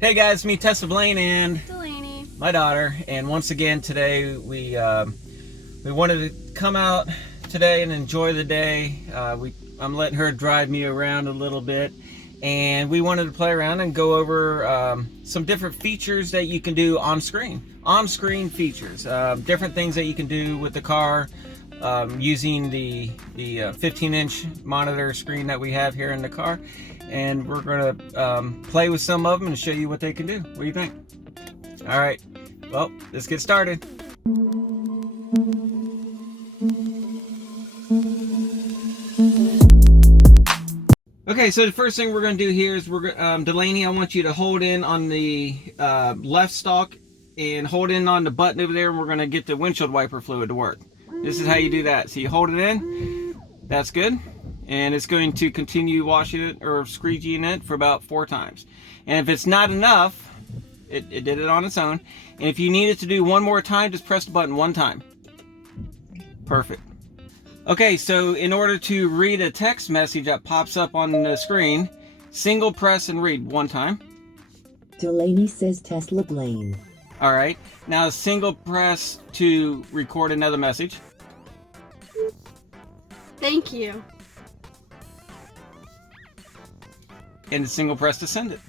Hey guys, me Tessa Blaine and Delaney. my daughter, and once again today we wanted to come out today and enjoy the day. I'm letting her drive me around a little bit, and we wanted to play around and go over some different features that you can do on screen features, different things that you can do with the car using the 15-inch monitor screen that we have here in the car. And we're going to play with some of them and show you what they can do. What do you think? All right, well, let's get started. Okay, so the first thing we're going to do here is Delaney, I want you to hold in on the left stalk and hold in on the button over there, and we're going to get the windshield wiper fluid to work. This is how you do that. So you hold it in, that's good. And it's going to continue washing it or squeegeeing it for about 4 times. And if it's not enough, it did it on its own. And if you need it to do one more time, just press the button 1 time. Perfect. Okay, so in order to read a text message that pops up on the screen, single press and read 1 time. Delaney says Tesla Blaine. All right, now single press to record another message. Thank you. And a single press to send it.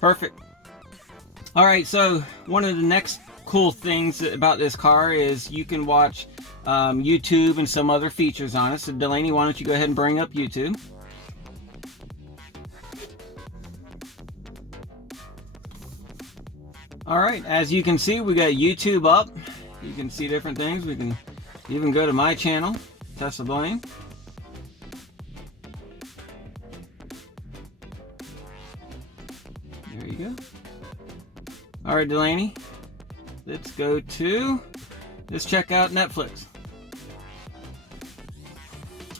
Perfect. All right, so one of the next cool things about this car is you can watch YouTube and some other features on it. So Delaney, why don't you go ahead and bring up YouTube. All right, as you can see, we got YouTube up. You can see different things. We can even go to my channel, Tessa Blaine. There you go. All right, Delaney, let's check out Netflix.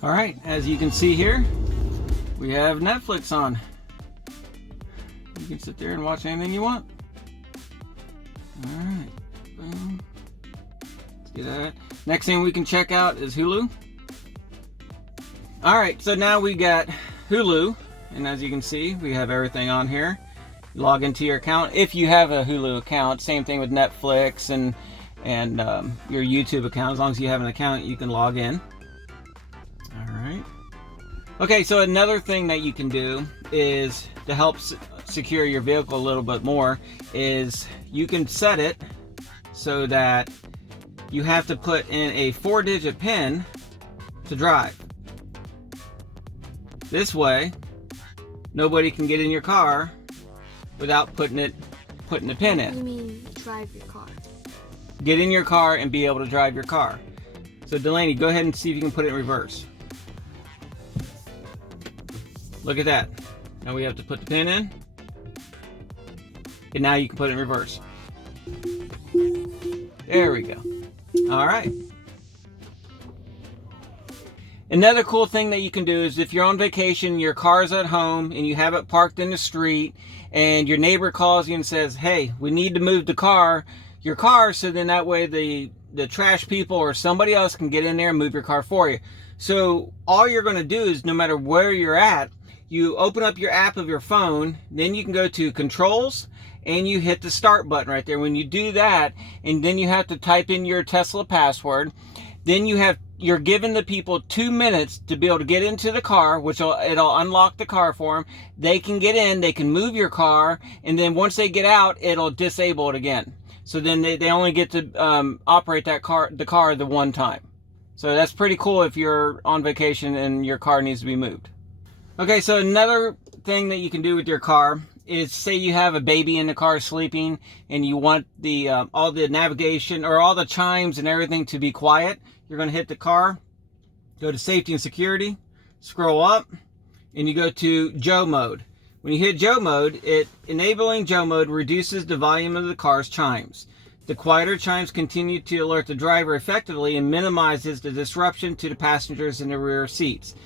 All right, as you can see here, we have Netflix on. You can sit there and watch anything you want. All right, boom. Let's get that. Next thing we can check out is Hulu. All right, so now we got Hulu, and as you can see, we have everything on here. Log into your account if you have a Hulu account. Same thing with Netflix and your YouTube account. As long as you have an account, you can log in. All right. Okay, so another thing that you can do is to help secure your vehicle a little bit more is you can set it so that you have to put in a 4-digit PIN to drive. This way, nobody can get in your car without putting the pin in. You mean drive your car? Get in your car and be able to drive your car. So Delaney, go ahead and see if you can put it in reverse. Look at that. Now we have to put the pin in. And now you can put it in reverse. There we go. All right. Another cool thing that you can do is if you're on vacation, your car's at home, and you have it parked in the street, and your neighbor calls you and says, hey, we need to move your car, so then that way the trash people or somebody else can get in there and move your car for you. So all you're going to do is no matter where you're at, you open up your app of your phone, then you can go to controls, and you hit the start button right there. When you do that, and then you have to type in your Tesla password, then you're giving the people 2 minutes to be able to get into the car, which it'll unlock the car for them. They can get in, they can move your car, and then once they get out, it'll disable it again. So then they only get to operate the car the 1 time. So that's pretty cool if you're on vacation and your car needs to be moved. Okay, so another thing that you can do with your car is say you have a baby in the car sleeping and you want the all the navigation or all the chimes and everything to be quiet. You're going to hit the car, go to safety and security, scroll up, and you go to Joe mode. When you hit Joe mode, enabling Joe mode reduces the volume of the car's chimes. The quieter chimes continue to alert the driver effectively and minimizes the disruption to the passengers in the rear seats.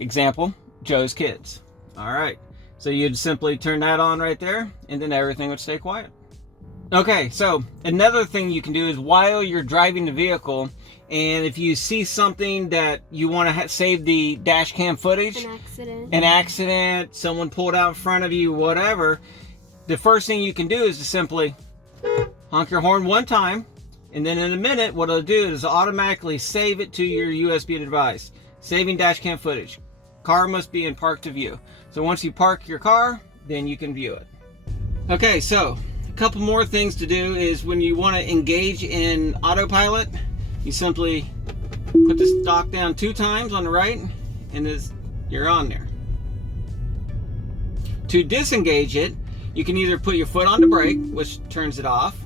Example, Joe's kids. All right, so you'd simply turn that on right there, and then everything would stay quiet. Okay, so another thing you can do is while you're driving the vehicle, and if you see something that you want to save the dash cam footage, An accident, someone pulled out in front of you, whatever, the first thing you can do is to simply honk your horn one time, and then in a minute, what it'll do is automatically save it to your USB device, saving dash cam footage. Car must be in park to view. So once you park your car, then you can view it. Okay, so a couple more things to do is when you want to engage in Autopilot, you simply put the stock down 2 times on the right, and you're on there. To disengage it, you can either put your foot on the brake, which turns it off.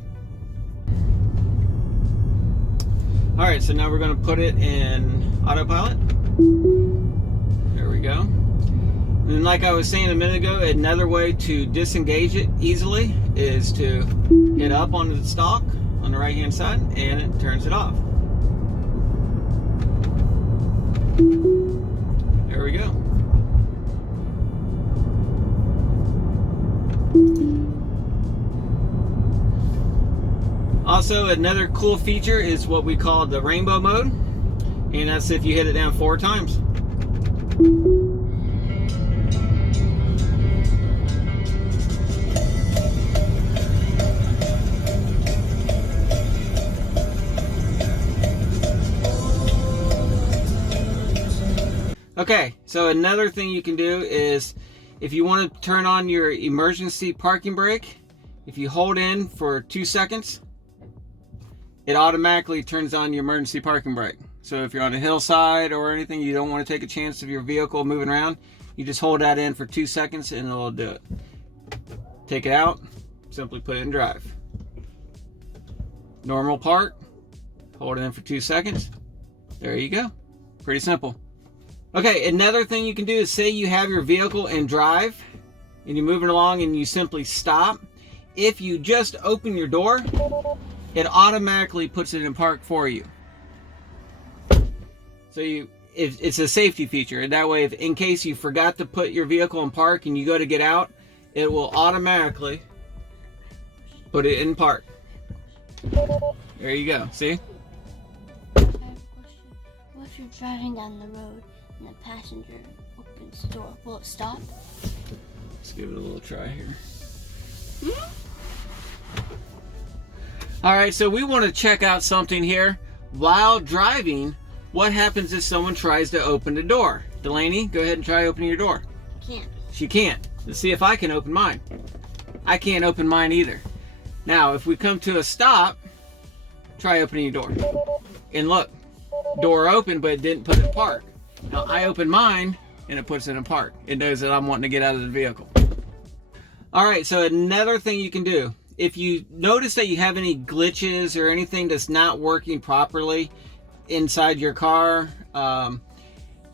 All right, so now we're going to put it in Autopilot. There we go. And like I was saying a minute ago, another way to disengage it easily is to hit up on the stalk on the right hand side, and it turns it off. There we go. Also, another cool feature is what we call the rainbow mode, and that's if you hit it down 4 times. Okay, so another thing you can do is if you want to turn on your emergency parking brake, if you hold in for 2 seconds, it automatically turns on your emergency parking brake. So if you're on a hillside or anything, you don't want to take a chance of your vehicle moving around, you just hold that in for 2 seconds and it'll do it. Take it out, simply put it in drive. Normal park, hold it in for 2 seconds. There you go. Pretty simple. Okay, another thing you can do is say you have your vehicle in drive and you're moving along and you simply stop. If you just open your door, it automatically puts it in park for you. So it's a safety feature, and that way, if in case you forgot to put your vehicle in park and you go to get out, it will automatically put it in park. There you go. See? I have a question. What if you're driving down the road and the passenger opens the door? Will it stop? Let's give it a little try here. All right, so we want to check out something here. While driving, what happens if someone tries to open the door? Delaney, go ahead and try opening your door. Can't. She can't. Let's see if I can open mine. I can't open mine either. Now, if we come to a stop, try opening your door. And look, door open, but it didn't put it in park. Now, I open mine, and it puts it in park. It knows that I'm wanting to get out of the vehicle. All right, so another thing you can do, if you notice that you have any glitches or anything that's not working properly inside your car,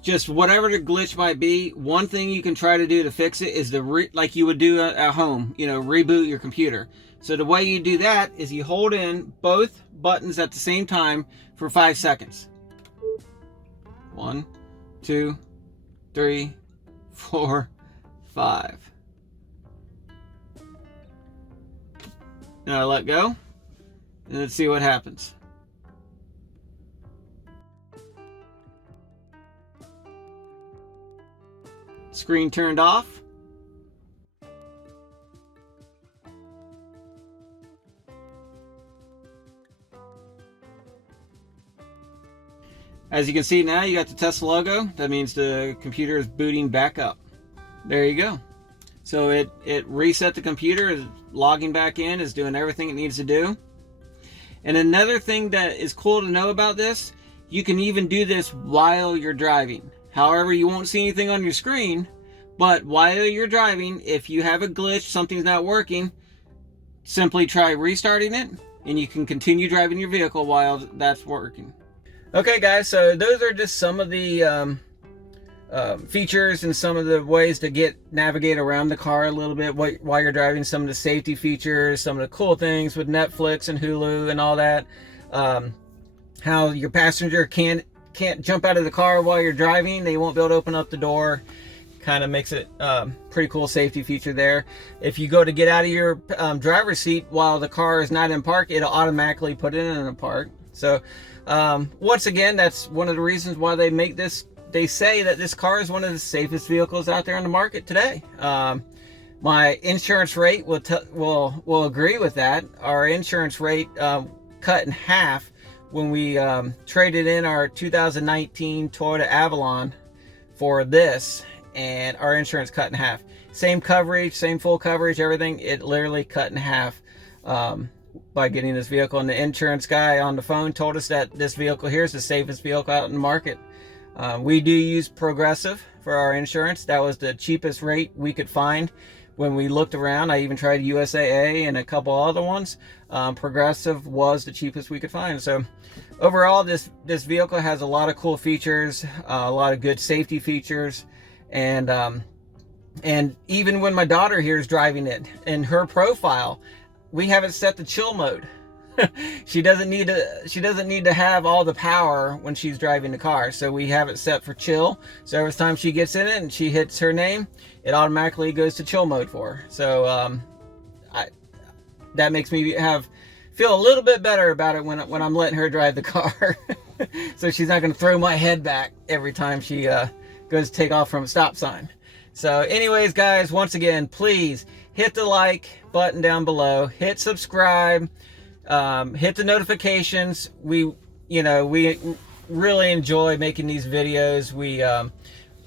just whatever the glitch might be, one thing you can try to do to fix it is like you would do at home, reboot your computer. So the way you do that is you hold in both buttons at the same time for 5 seconds. 1, 2, 3, 4, 5. Now let go, and let's see what happens. Screen turned off. As you can see now, you got the Tesla logo. That means the computer is booting back up. There you go. So it reset the computer, is logging back in, is doing everything it needs to do. And another thing that is cool to know about this, you can even do this while you're driving. However, you won't see anything on your screen, but while you're driving, if you have a glitch, something's not working, simply try restarting it, and you can continue driving your vehicle while that's working. Okay guys, so those are just some of the features and some of the ways to navigate around the car a little bit while you're driving. Some of the safety features, some of the cool things with Netflix and Hulu and all that. How your passenger can't jump out of the car while you're driving. They won't be able to open up the door. Kind of makes it pretty cool safety feature there. If you go to get out of your driver's seat while the car is not in park, it'll automatically put it in a park. So once again, that's one of the reasons why they make this. They say that this car is one of the safest vehicles out there on the market today. My insurance rate will agree with that. Our insurance rate cut in half when we traded in our 2019 Toyota Avalon for this, and our insurance cut in half. Same coverage, same full coverage, everything. It literally cut in half by getting this vehicle. And the insurance guy on the phone told us that this vehicle here is the safest vehicle out in the market. We do use Progressive for our insurance. That was the cheapest rate we could find when we looked around. I even tried USAA and a couple other ones. Progressive was the cheapest we could find. So overall, this vehicle has a lot of cool features, a lot of good safety features, and even when my daughter here is driving it, in her profile, we have it set to chill mode. She doesn't need to have all the power when she's driving the car, so we have it set for chill. So every time she gets in it and she hits her name, it automatically goes to chill mode for her. So that makes me feel a little bit better about it when I'm letting her drive the car. So she's not going to throw my head back every time she goes to take off from a stop sign. So anyways, guys, once again, please hit the like button down below, hit subscribe, hit the notifications. We really enjoy making these videos.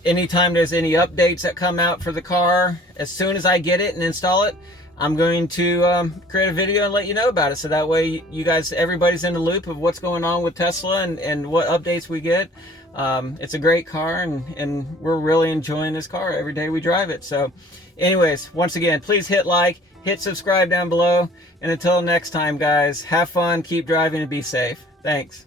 Anytime there's any updates that come out for the car, as soon as I get it and install it, I'm going to create a video and let you know about it. So that way you guys, everybody's in the loop of what's going on with Tesla and what updates we get. It's a great car, and we're really enjoying this car every day we drive it. So anyways, once again, please hit like, hit subscribe down below, and until next time, guys, have fun, keep driving, and be safe. Thanks.